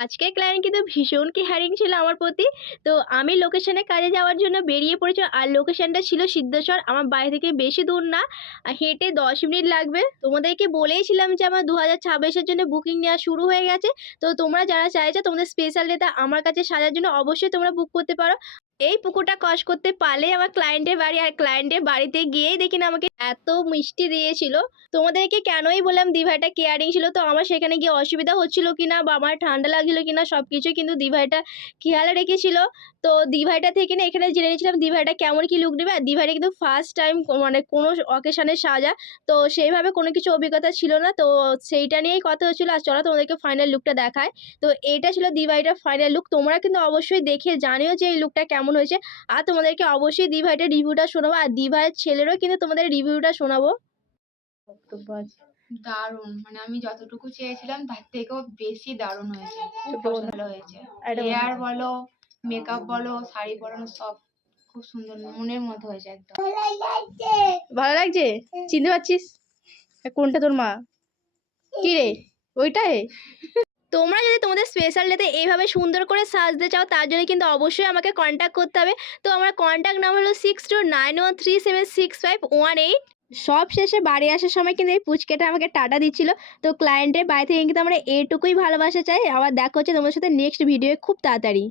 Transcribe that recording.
আজকের ক্লায়েন্ট কিন্তু ভীষণ কেয়ারিং ছিল আমার প্রতি। তো আমি লোকেশনে কাজে যাওয়ার জন্য বেরিয়ে পড়েছি। আর লোকেশনটা ছিল সিদ্ধেশ্বর। আমার বাড়ি থেকে বেশি দূর না। হেঁটে ১০ মিনিট লাগবে। তোমাদেরকে বলেইছিলাম যে আমার ২০২৬ এর জন্য বুকিং নেওয়া শুরু হয়ে গেছে। তো তোমরা যারা চাইছো তোমাদের স্পেশাল ডেতে আমার কাছে সাজার জন্য অবশ্যই তোমরা বুক করতে পারো। এই পুকুরটা ক্রস করতে পারলেই আমার ক্লায়েন্টের বাড়ি। আর ক্লায়েন্টের বাড়িতে গিয়েই দেখি না আমাকে এত মিষ্টি দিয়েছিল। তোমাদেরকে কেনই বললাম দিভাইটা কেয়ারিং ছিল। তো আমার সেখানে গিয়ে অসুবিধা হচ্ছিল কিনা বা আমার ঠান্ডা লাগছিল কিনা সবকিছুই কিন্তু দিভাইটা খেয়ালে রেখেছিল। তো দিভাইটা থেকে না এখানে জেনে নিয়েছিলাম দিভাইটা কেমন কি লুক দেবে। আর দিভাইটা কিন্তু ফার্স্ট টাইম মানে কোনো অকেশনে সাজা। তো সেইভাবে কোনো কিছু অভিজ্ঞতা ছিল না। তো সেইটা নিয়েই কথা হচ্ছিল। আর চলো তোমাদেরকে ফাইনাল লুকটা দেখায়। তো এইটা ছিল দিভাইটার ফাইনাল লুক। তোমরা কিন্তু অবশ্যই দেখে জানিও যে এই লুকটা কেমন হয়েছে। আর তোমাদেরকে অবশ্যই দিভাইটার রিভিউটা শোনাবো। আর দিভাইয়ের ছেলেরও কিন্তু তোমাদের রিভিউটা শোনাবো। বক্তব্য আছে। দারুণ, মানে আমি যতটুকু চেয়েছিলাম তার থেকেও বেশি দারুণ হয়েছে, খুব একটু বন্ধ- ভালো হয়েছে। এটা বন্ধ। হেয়ার বলো, মেকআপ বলো, শাড়ি পরানো সব খুব সুন্দর, মনের মতো হয়েছে একদম। ভালো লাগছে? চিনতে পারছিস কোনটা তোর মা? কি রে ওইটাই? তোমরা যদি তোমাদের স্পেশাল ডেতে এইভাবে সুন্দর করে সাজতে চাও তার জন্য কিন্তু অবশ্যই আমাকে কন্ট্যাক্ট করতে হবে। তো আমার কন্ট্যাক্ট নাম্বার হলো 6291376518। সব শেষে বাড়ি আসার সময় কিন্তু এই পুচকেটা আমাকে টাটা দিচ্ছিল। তো ক্লায়েন্টের বাড়ি থেকে কিন্তু আমরা এটুকুই ভালোবাসা চাই। আবার দেখা হচ্ছে তোমাদের সাথে নেক্সট ভিডিও খুব তাড়াতাড়ি।